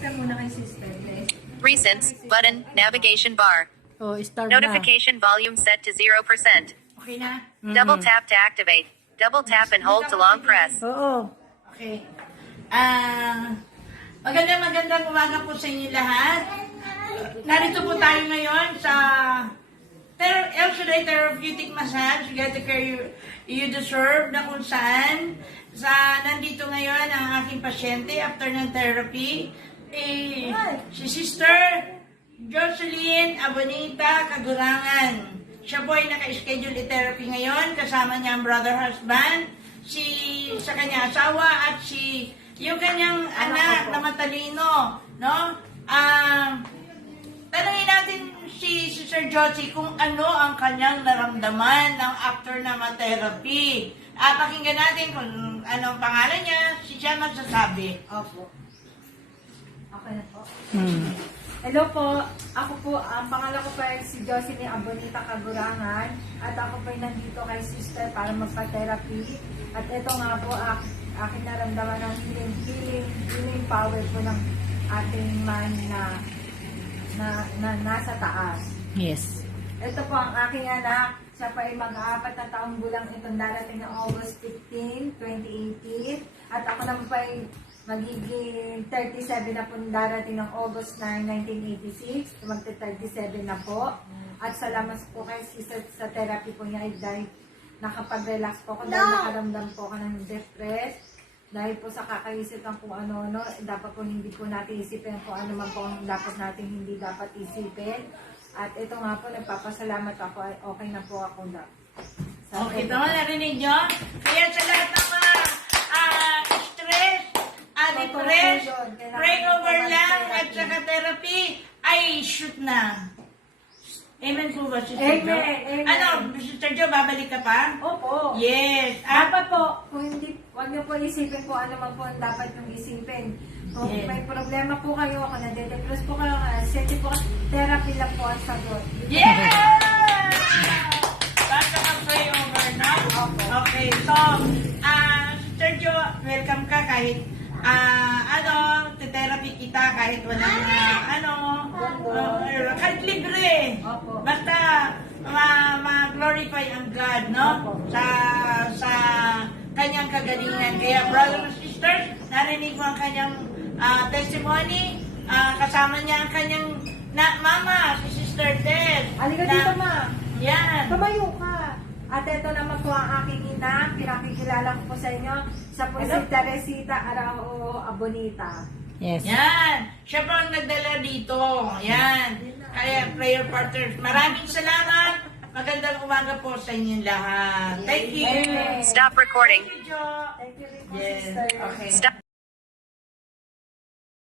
ka muna kay sister, guys. Recents, button, navigation bar. Oh, start Notification volume set to 0%. Okay na? Double tap to activate. Double tap and hold to long press. na. Oo. Okay. Magandang umaga po sa inyo lahat. Narito po tayo ngayon sa El Shaddai Therapeutic Massage. You get the care you deserve, na kung saan nandito ngayon ang aking pasyente after ng therapy. Si Sister Jocelyn Abonita Kagurangan. Siya po ay naka-schedule i-therapy ngayon. Kasama niya ang brother husband, sa kanya asawa, at yung kanyang anak na matalino. No? Tanungin natin si Sir Josie kung ano ang kanyang naramdaman ng after na therapy. Pakinggan natin kung anong pangalan niya, siya magsasabi. Opo. Okay na po. Hello po, ako po, ang pangalan ko po ay si Jocelyn Abonita Kagurangan at ako po ay nandito kay sister para magpa-therapy. At ito nga po, aking naramdaman ng healing power po ng ating mind na nasa taas. Yes. Ito po ang aking anak. Siya pa ay mag-4 na taong gulang itong darating ng August 15, 2018. At ako naman pa ay magiging 37 na po darating ng August 9, 1986. Magte-37 na po. At salamat po kay sister sa therapy po niya dahil nakapag-relax po ako dahil nakaramdam po ako ng depressed. Dahil po sa kakaisip ng kung ano-ano, dapat po hindi po natin isipin kung ano man po ang dapat natin hindi dapat isipin. At ito nga po, nagpapasalamat ako ay okay na po ako na. Okay, ito narinig nyo? Kaya sa lahat ng mga stress, depressed, pray over lang, at saka therapy, ay shoot na. Amen po ba, Sister Jo? Amen. Ano, Sister Jo, babalik ka pa? Opo. Yes. Dapat po, kung hindi, huwag niyo po isipin po ano man po ang dapat yung isipin. Kung Yes. may problema po kayo, kung nade-depress po kayo, sige po, therapy lang po ang sagot. Yeah! Basta ka pray over, no? Okay, so, Sister Jo, welcome ka kahit, therapy kita kahit wala kahit libre. Opo. Basta, ma-glorify ang God, no? Sa kanyang kagalingan. Kaya, brothers and sisters, narinig mo ang kanyang testimony. Kasama niya ang kanyang mama, si Sister Tess. Halika dito, ma. Yan. Tumayo ka. At ito naman po ang aking ina. Pinakikilala ko po sa inyo. Sa po si Teresita Arao Abonita. Yes. Yan. Siya po ang nagdala dito. Yan. Kaya, prayer partners, maraming salamat. Magandang umaga po sa inyong lahat. Thank you. Amen. Stop recording. Thank you, Jo. Thank you rin po, Yes. sister. Okay. Stop.